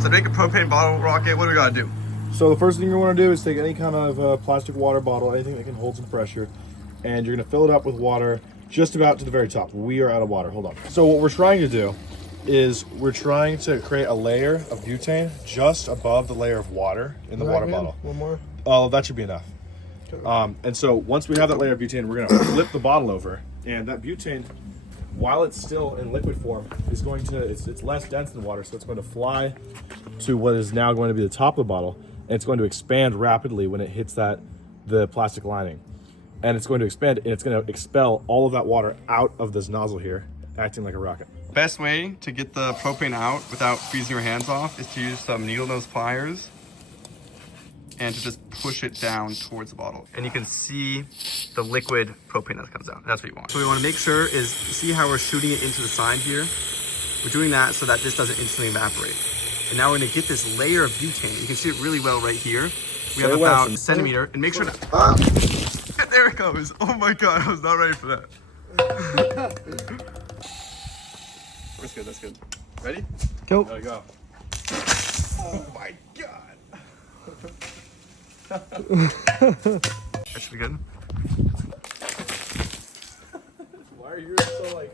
So to make a propane bottle rocket, what do we gotta do? So the first thing you want to do is take any kind of plastic water bottle, anything that can hold some pressure, and you're going to fill it up with water just about to the very top. We are out of water. Hold on. So what we're trying to do is we're trying to create a layer of butane just above the layer of water in the water bottle. One more. Oh, that should be enough. And so once we have that layer of butane, we're going to flip the bottle over, and that butane, while it's still in liquid form, is going to, it's less dense than water, so it's going to fly to what is now going to be the top of the bottle, and it's going to expand rapidly when it hits the plastic lining. And it's going to expand, and it's going to expel all of that water out of this nozzle here, acting like a rocket. Best way to get the propane out without freezing your hands off is to use some needle nose pliers and to just push it down towards the bottle. And you can see the liquid propane that comes out. That's what you want. So what we want to make sure is, see how we're shooting it into the side here? We're doing that so that this doesn't instantly evaporate. And now we're going to get this layer of butane. You can see it really well right here. We have about a centimeter, and make sure to... There it goes. Oh my God, I was not ready for that. That's good, that's good. Ready? Go. There you go. Oh my God. That should be good. Why are yours so like...